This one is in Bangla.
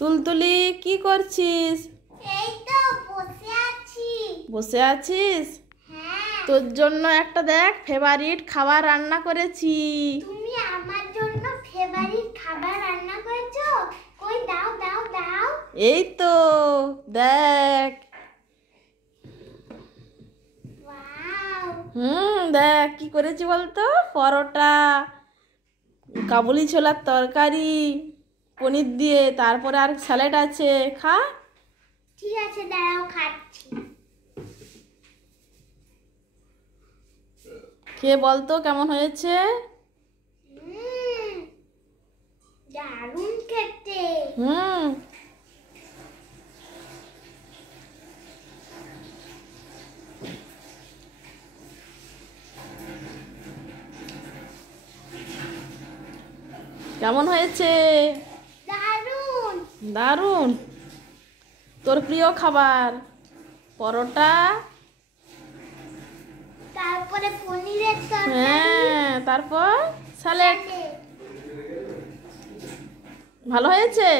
তুলতুলি কি করছিস? এই তো বসে আছি। বসে আছিস? হ্যাঁ। তোর জন্য একটা দেখ ফেভারিট খাবার রান্না করেছি। তুমি আমার জন্য ফেভারিট খাবার রান্না করেছো? কই দাও দাও দাও। এই তো দেখ। ওয়াও। দেখ কি করেছি বলতো? পরোটা, কাবুলি ছোলার তরকারি, পনির দিয়ে, তারপরে আর স্যালাড আছে। খা। ঠিক আছে দাঁড়াও খাচ্ছি। খেয়ে বলতো কেমন হয়েছে? দারুণ খেতে। হুম কেমন হয়েছে? দারুণ। দারুণ। তোর প্রিয় খাবার পরোটা, তারপরে পনিরের তরকারি। হ্যাঁ, তারপর স্যালাড। স্যালাড। ভালো হয়েছে?